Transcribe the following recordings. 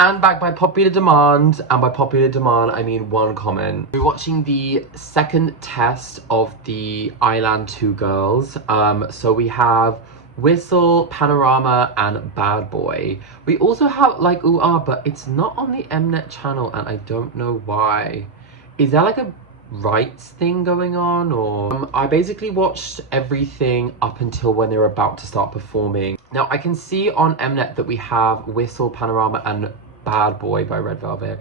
And back by popular demand, and by popular demand I mean one comment. We're watching the second test of the I-LAND2 girls. So we have Whistle, Panorama, and Bad Boy. We also have like but it's not on the Mnet channel, and I don't know why. Is there like a rights thing going on, or I basically watched everything up until when they were about to start performing. Now I can see on Mnet that we have Whistle, Panorama, and Bad Boy by Red Velvet,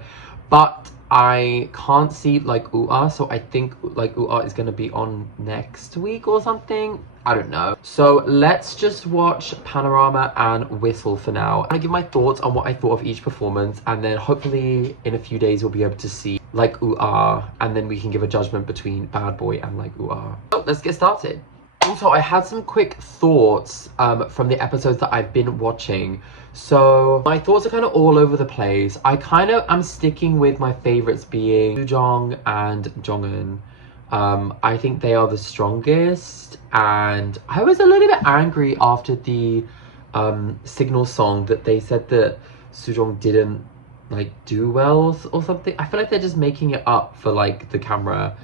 but I can't see like so I think like is gonna be on next week or something. I don't know. So let's just watch Panorama and Whistle for now. I give my thoughts on what I thought of each performance, and then hopefully in a few days we'll be able to see like and then we can give a judgment between Bad Boy and like So let's get started. Also, I had some quick thoughts from the episodes that I've been watching. So my thoughts are kind of all over the place. I kind of am sticking with my favorites being Soojong and Jongin. I think they are the strongest, and I was a little bit angry after the Signal song that they said that Soojong didn't like do well or something. I feel like they're just making it up for like the camera.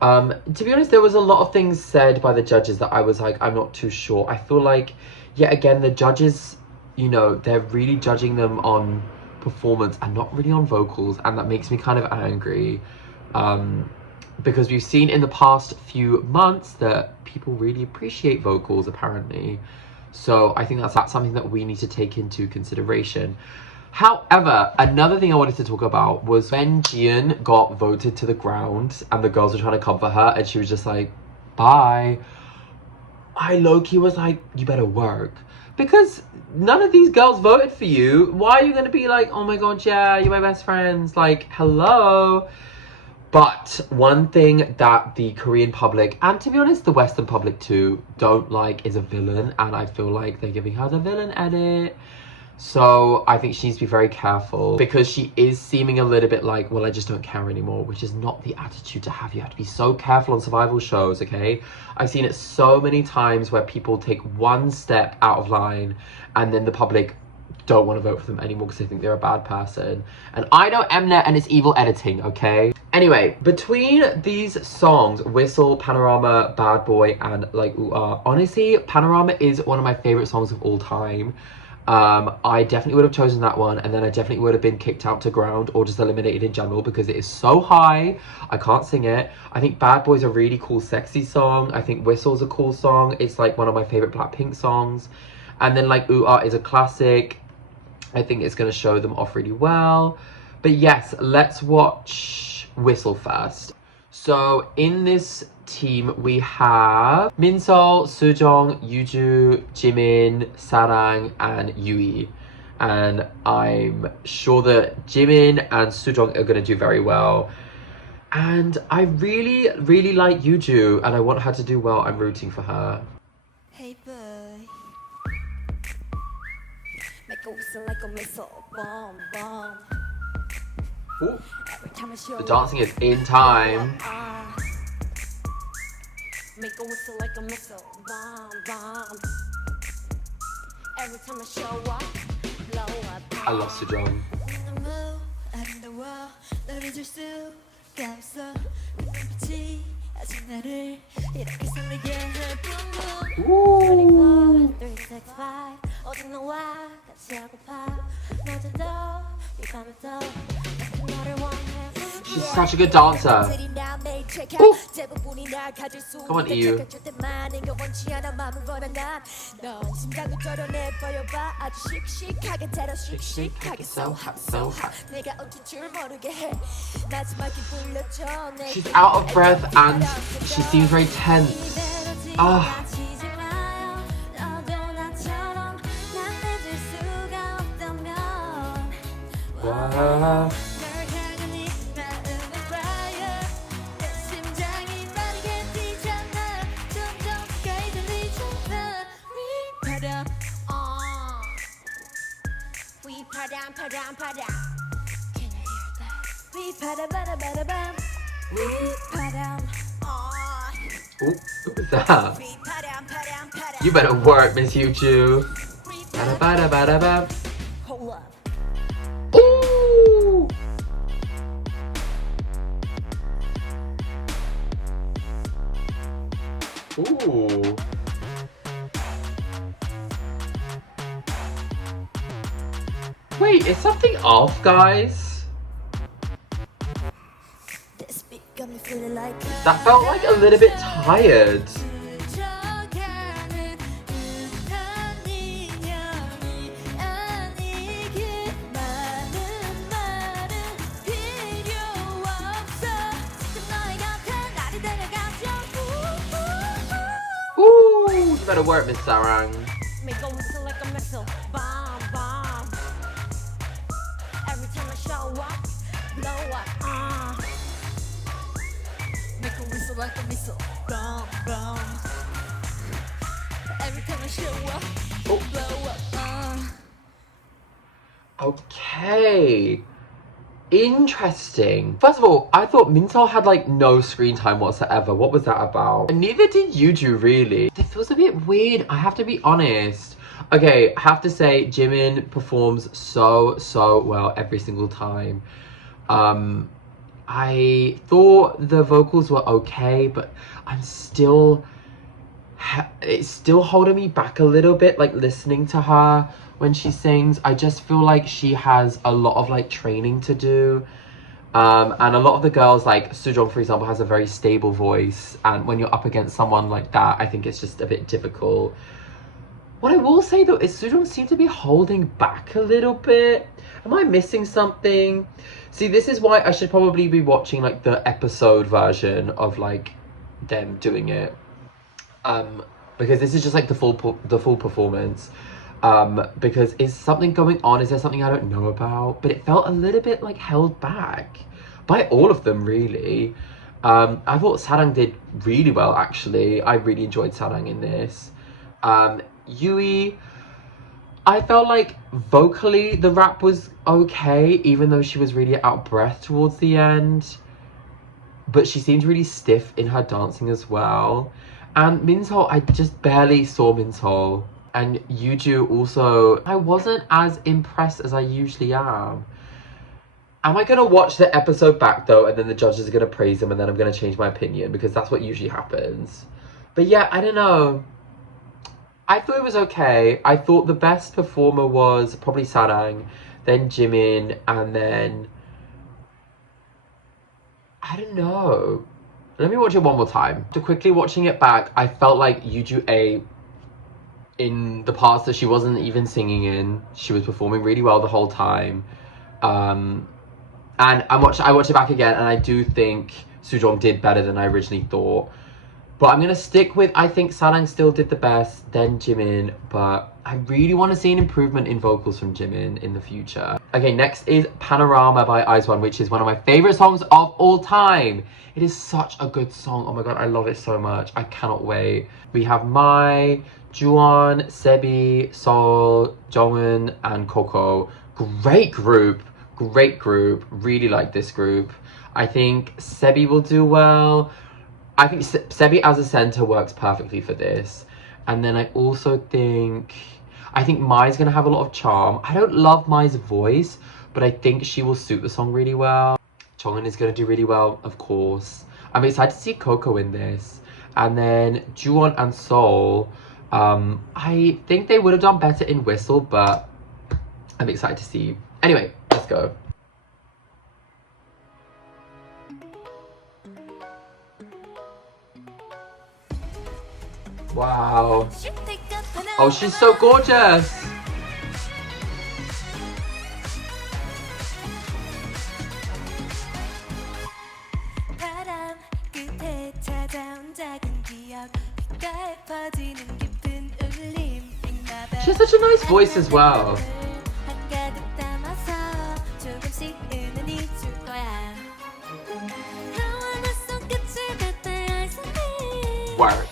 To be honest, there was a lot of things said by the judges that I was like, I'm not too sure. I feel like, yet again, the judges, you know, they're really judging them on performance and not really on vocals, and that makes me kind of angry. Because we've seen in the past few months that people really appreciate vocals, apparently. So I think that's something that we need to take into consideration. However, another thing I wanted to talk about was when Jian got voted to the ground and the girls were trying to comfort her and she was just like, bye. I low-key was like, you better work. Because none of these girls voted for you. Why are you going to be like, oh my god, yeah, you're my best friends. Like, hello. But one thing that the Korean public, and to be honest, the Western public too, don't like is a villain. And I feel like they're giving her the villain edit. So I think she needs to be very careful, because she is seeming a little bit like, well, I just don't care anymore, which is not the attitude to have. You have to be so careful on survival shows, okay? I've seen it so many times where people take one step out of line and then the public don't want to vote for them anymore because they think they're a bad person. And I know Mnet and it's evil editing, okay? Anyway, between these songs, Whistle, Panorama, Bad Boy, and like honestly, Panorama is one of my favorite songs of all time. I definitely would have chosen that one, and then I definitely would have been kicked out to ground or just eliminated in general because it is so high. I can't sing it. I think Bad Boy's a really cool, sexy song. I think Whistle's a cool song. It's like one of my favorite BLACKPINK songs. And then like is a classic. I think it's going to show them off really well. But yes, let's watch Whistle first. So in this team we have Minseo, Soojong, Yuju, Jimin, Sarang, and Yui. And I'm sure that Jimin and Soojong are going to do very well. And I really, really like Yuju, and I want her to do well. I'm rooting for her. Hey boy, make a whistle like a missile, bomb, bomb. Ooh. The dancing is in time. Make a whistle like a missile, bomb, bomb. Every time I show up, blow up. I love Soojong. Ooh. She's such a good dancer. Ooh. Come on, EU. So hot, so hot. She's out of breath and she seems very tense. Ah. Wow. Can you hear that? We pada-bada-bada-bam. We pada. Ooh, what was that? You better work, Miss Yuju. Bada bada bada bam. Hold up. Ooh. Wait, is something off, guys? This beat got me feeling like That felt like a little bit tired. Ooh, you better work, Miss Sarang. Make a whistle like a missile, bomb, bomb. Every time I show up, blow up, Make a whistle like a missile, bomb, bomb. Every time I show up, Oh. blow up, Okay. Interesting. First of all, I thought Minseol had like no screen time whatsoever. What was that about? And neither did Yuju, really. This was a bit weird, I have to be honest. Okay, I have to say Jimin performs so well every single time. I thought the vocals were okay, but I'm still it's still holding me back a little bit, like listening to her when she sings. I just feel like she has a lot of like training to do, and a lot of the girls, like Sujong for example, has a very stable voice, and when you're up against someone like that, I think it's just a bit difficult. What I will say though is Sujong seems to be holding back a little bit. Am I missing something? See, this is why I should probably be watching like the episode version of like them doing it, because this is just like the full performance. Because is something going on? Is there something I don't know about? But it felt a little bit like held back by all of them, really. I thought Sarang did really well, actually. I really enjoyed Sarang in this. Yui, I felt like vocally the rap was okay, even though she was really out of breath towards the end. But she seemed really stiff in her dancing as well. And Minseol, I just barely saw Minseol. And Yuju also, I wasn't as impressed as I usually am. Am I going to watch the episode back though, and then the judges are going to praise them, and then I'm going to change my opinion, because that's what usually happens. But yeah, I don't know. I thought it was okay. I thought the best performer was probably Sarang, then Jimin, and then... I don't know. Let me watch it one more time. After quickly watching it back, I felt like Yuju A, in the parts that she wasn't even singing in, she was performing really well the whole time. And I watched it back again, and I do think Sujong did better than I originally thought. But I'm going to stick with, I think Sarang still did the best, then Jimin. But I really want to see an improvement in vocals from Jimin in the future. Okay, next is Panorama by IZ*ONE, which is one of my favorite songs of all time. It is such a good song. Oh my god, I love it so much. I cannot wait. We have Mai, Juwon, Sebi, Sol, Jongwon, and Coco. Great group. Great group. Really like this group. I think Sebi will do well. I think Sebi as a center works perfectly for this. And then I also think Mai's going to have a lot of charm. I don't love Mai's voice, but I think she will suit the song really well. Jongwon is going to do really well, of course. I'm excited to see Coco in this. And then Juwon and Sol, I think they would have done better in Whistle, but I'm excited to see. Anyway, let's go. Wow. Oh, she's so gorgeous. She has such a nice voice as well. Wow.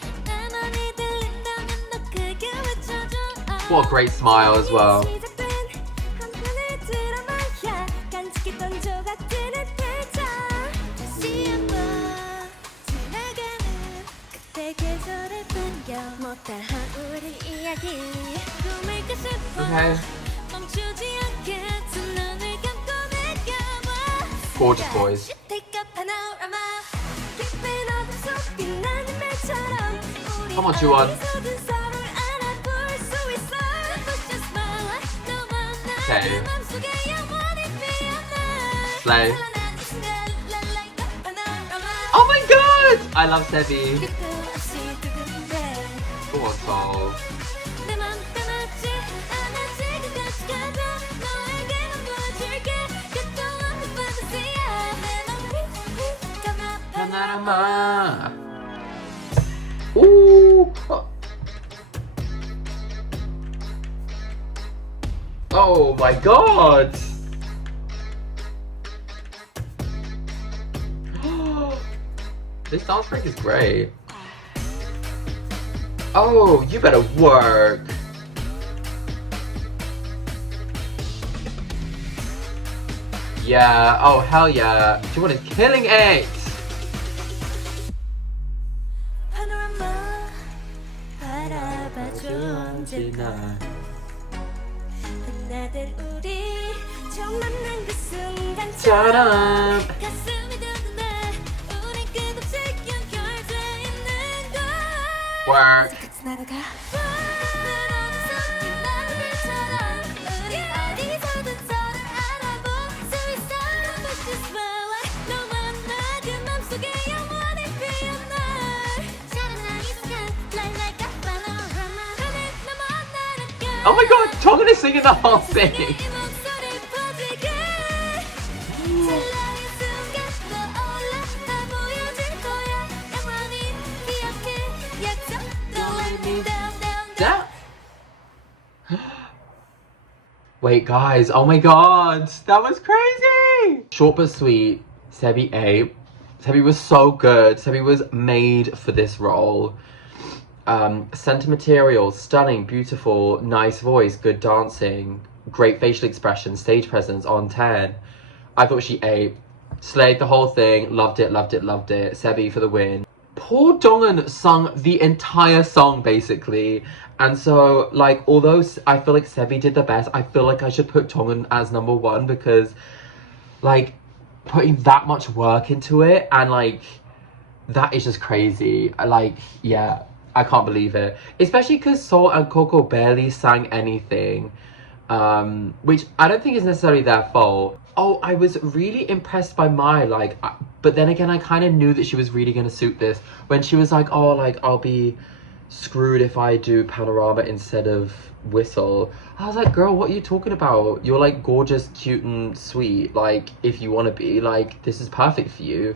What a great smile as well. Okay. Gorgeous boys. Come on, Juwon. Okay. Slay. Oh my god! I love Sebi. Go on, Sol. Panorama. Ooh. Oh my god. This dance break is great. Oh, you better work. Yeah, oh hell yeah. Juwon is killing it. Panorama 바라봐줘 언제나 하나들 우리 처음 만난 그 순간처럼 가슴이 두근대 우린 끝없이 연결돼 있는 걸 Work. 같이 나가가 나를 빛처럼 우리 어디서든 서로 알아볼 수 있어 Push this spotlight 너만 나 그 맘속에 영원히 피어날 찬란한 이 순간 Light like a panorama 하늘 넘어 날아가 Oh my god, Jonghyun is singing the whole thing. 이 목소리 퍼지게 찬란한 순간 떠올라 보여줄 거야 영원히 기억해 약속 Don't let me down down down That. Wait, guys. Oh my god. That was crazy. Short but sweet. Sebi A. Sebi was so good. Sebi was made for this role. Center material, stunning, beautiful, nice voice, good dancing, great facial expression, stage presence on 10. I thought she ate. Slayed the whole thing. Loved it, loved it, loved it. Sebi for the win. Poor Jonghyun sung the entire song basically, and so like although I feel like Sebi did the best, I feel like I should put Jonghyun as number one because like putting that much work into it and like that is just crazy. Like yeah, I can't believe it, especially because Sol and Coco barely sang anything, which I don't think is necessarily their fault. Oh, I was really impressed by Mai, like, but then again, I kind of knew that she was really going to suit this. When she was like, oh, like, I'll be screwed if I do Panorama instead of Whistle. I was like, girl, what are you talking about? You're, like, gorgeous, cute, and sweet. Like, if you want to be, like, this is perfect for you.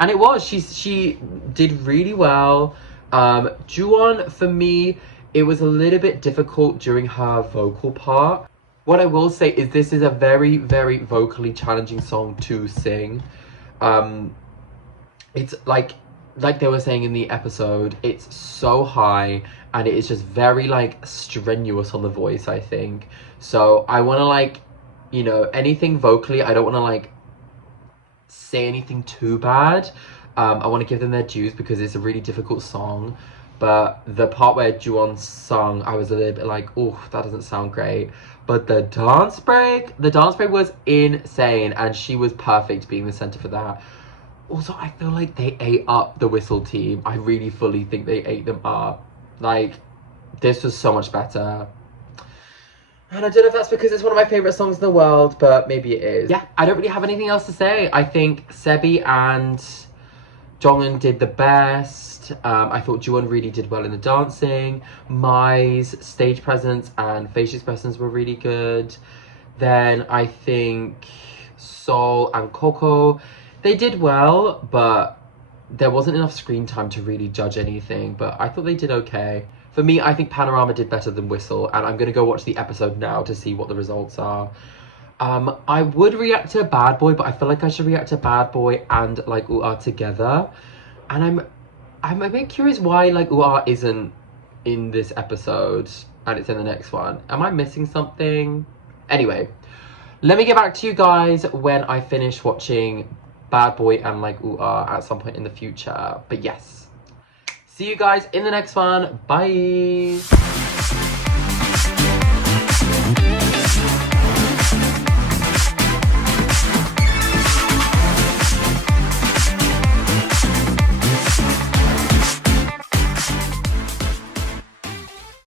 And it was. She did really well. Juwon, for me, it was a little bit difficult during her vocal part. What I will say is this is a very, very vocally challenging song to sing. It's like they were saying in the episode, it's so high and it is just very like strenuous on the voice, I think. So I want to like, you know, anything vocally, I don't want to like say anything too bad. I want to give them their dues because it's a really difficult song. But the part where Juwon sung, I was a little bit like, oh, that doesn't sound great. But the dance break was insane. And she was perfect being the center for that. Also, I feel like they ate up the Whistle team. I really fully think they ate them up. Like, this was so much better. And I don't know if that's because it's one of my favourite songs in the world, but maybe it is. Yeah, I don't really have anything else to say. I think Sebi and Jonghyun did the best. I thought Juwon really did well in the dancing. Mai's stage presence and facial expressions were really good. Then I think Sol and Coco, they did well, but there wasn't enough screen time to really judge anything. But I thought they did okay. For me, I think Panorama did better than Whistle, and I'm going to go watch the episode now to see what the results are. I would react to Bad Boy, but I feel like I should react to Bad Boy and like Ooh Ah together. And I'm a bit curious why like Ooh Ah isn't in this episode and it's in the next one. Am I missing something? Anyway, let me get back to you guys when I finish watching Bad Boy and like Ooh Ah at some point in the future. But yes, see you guys in the next one. Bye.